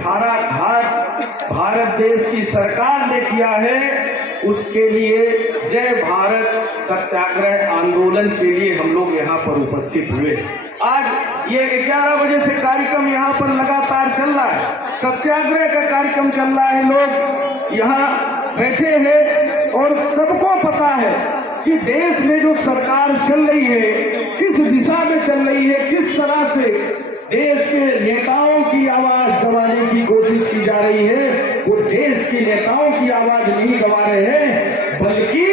सारा घात भारत देश की सरकार ने किया है, उसके लिए जय भारत सत्याग्रह आंदोलन के लिए हम लोग यहाँ पर उपस्थित हुए। आज ये 11 बजे से कार्यक्रम यहाँ पर लगातार चल रहा है, सत्याग्रह का कार्यक्रम चल रहा है। लोग यहाँ बैठे हैं और सबको पता है कि देश में जो सरकार चल रही है किस दिशा में चल रही है, किस तरह से देश के नेताओं की आवाज दबाने की कोशिश की जा रही है। वो देश के नेताओं की आवाज नहीं दबा रहे हैं, बल्कि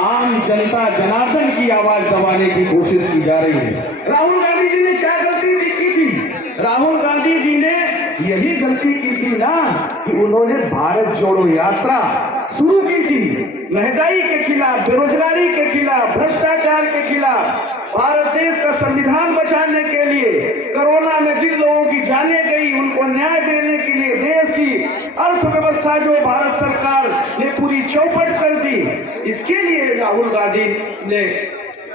आम जनता जनार्दन की आवाज दबाने की कोशिश की जा रही है। राहुल गांधी जी ने क्या गलती की थी? राहुल गांधी जी ने यही गलती की थी ना कि उन्होंने भारत जोड़ो यात्रा शुरू की थी। महंगाई के खिलाफ, बेरोजगारी के खिलाफ, भ्रष्टाचार के खिलाफ, भारत देश का संविधान बचाने के लिए, कोरोना में जिन लोगों की जानें गई उनको न्याय देने के लिए, देश की अर्थव्यवस्था जो भारत सरकार ने पूरी चौपट कर दी, इसके लिए राहुल गांधी ने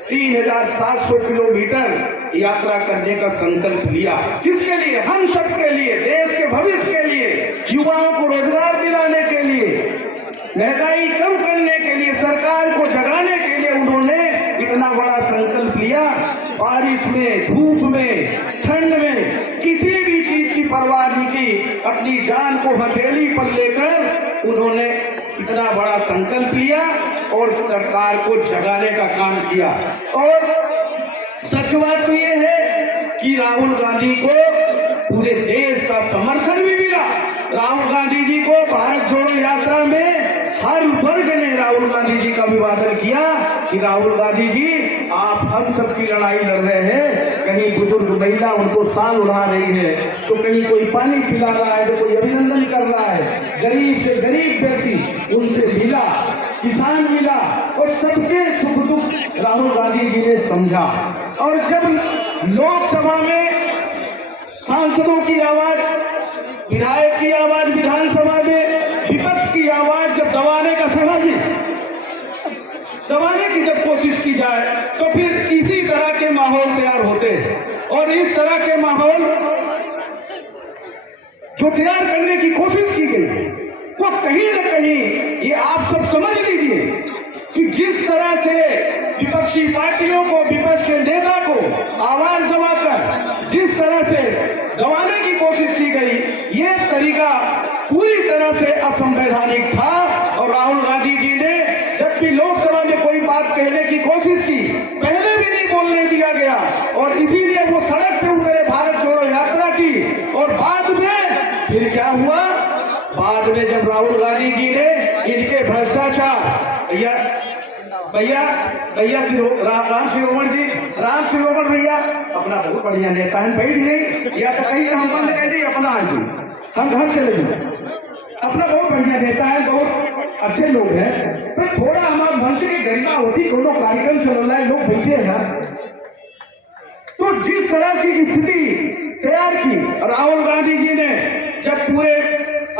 3700 किलोमीटर यात्रा करने का संकल्प लिया। किसके लिए? हम सब के लिए, देश के भविष्य के लिए, युवाओं को रोजगार दिलाने के लिए, महंगाई कम करने के लिए, सरकार को जगाने के लिए उन्होंने इतना बड़ा संकल्प लिया। बारिश में, धूप में, ठंड में किसी भी चीज की परवाह नहीं की, अपनी जान को हथेली पर लेकर उन्होंने इतना बड़ा संकल्प लिया और सरकार को जगाने का काम किया। और सच बात तो ये है कि राहुल गांधी को पूरे देश का समर्थन भी मिला। राहुल गांधी जी को भारत जोड़ो यात्रा में हर वर्ग ने राहुल गांधी जी का अभिवादन किया कि राहुल गांधी जी आप हम सब की लड़ाई लड़ रहे हैं। कहीं बुजुर्ग महिला उनको शाल उड़ा रही है, तो कहीं कोई पानी पिला रहा है, तो कोई अभिनंदन कर रहा है। गरीब से गरीब व्यक्ति उनसे मिला, किसान मिला, और सबके सुख दुख राहुल गांधी जी ने समझा। और जब लोकसभा में सांसदों की आवाज, विधायक की आवाज, विधानसभा में विपक्ष की आवाज जब दबाने की जब कोशिश की जाए, तो फिर इसी तरह के माहौल तैयार होते हैं। और इस तरह के माहौल जो तैयार करने की कोशिश की गई, वो कहीं न कहीं ये आप सब समझ लीजिए कि जिस तरह से विपक्षी पार्टियों को, विपक्ष के नेता को आवाज दबाकर जिस तरह से दबाने की कोशिश की गई, ये तरीका पूरी तरह से असंवैधानिक था। और राहुल गांधी जी ने जब भी लोकसभा में कोई बात कहने की कोशिश की, पहले भी नहीं बोलने दिया गया, और इसीलिए वो सड़क पे उतरे, भारत जोड़ो यात्रा की। और बाद में फिर क्या हुआ? बाद में जब राहुल गांधी जी ने इनके भ्रष्टाचार, भैया राम शिरोमण भैया अपना बहुत बढ़िया नेता है, बैठ गई या तो कहीं हम बंद कह दी, अपना आ गई, हम घर चले जाए। अपना बहुत बढ़िया नेता है, बहुत अच्छे लोग हैं, पर थोड़ा हमारे मंच की गरिमा होती, कोनो कार्यक्रम चल रहा है, लोग बैठे हैं, तो जिस तरह की स्थिति तैयार की राहुल गांधी जी ने, जब पूरे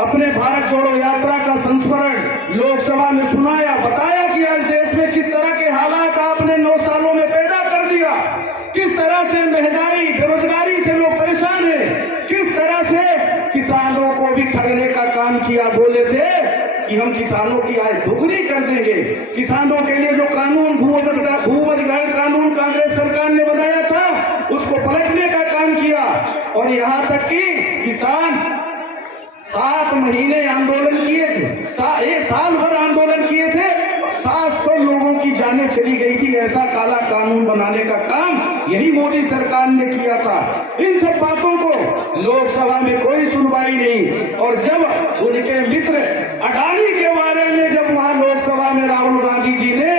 अपने भारत जोड़ो यात्रा का संस्मरण लोकसभा में सुनाया, बताया कि आज देश में किस तरह के हालात आपने 9 सालों में पैदा कर दिया, किस तरह से महंगाई, बेरोजगारी से लोग परेशान हैं, किस तरह से किसानों को भी ठगने का काम किया। बोले थे कि हम किसानों की आय दोगुनी कर देंगे, किसानों के लिए जो कानून, भू अधिग्रहण कानून कांग्रेस सरकार ने बनाया था, उसको पलटने का काम किया। और यहाँ तक कि किसान 7 महीने आंदोलन किए थे, 1 साल भर आंदोलन किए थे, 700 लोगों की जानें चली गई थी। ऐसा काला कानून बनाने का काम यही मोदी सरकार ने किया था। इन सब बातों को लोकसभा में कोई सुनवाई नहीं। और जब उनके मित्र अडानी के बारे में जब वहां लोकसभा में राहुल गांधी जी ने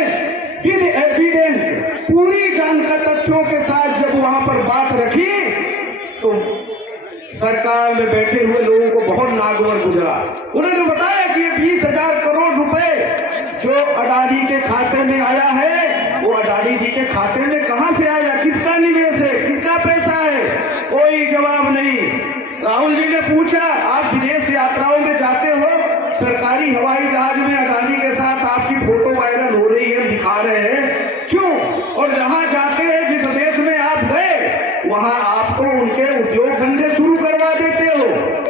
विद एविडेंस, पूरी जानकारी, तथ्यों के साथ जब वहां पर बात रखी, तो सरकार में बैठे हुए लोगों को बहुत नागौर गुजरा। उन्होंने बताया कि ये 20,000 करोड़ रुपए जो अडानी के खाते में आया है, वो अडानी जी के खाते में कहां से आया, किसका निवेश है, किसका पैसा है? कोई जवाब नहीं। राहुल जी ने पूछा, आप विदेश यात्राओं में जाते हो, सरकारी हवाई जहाज में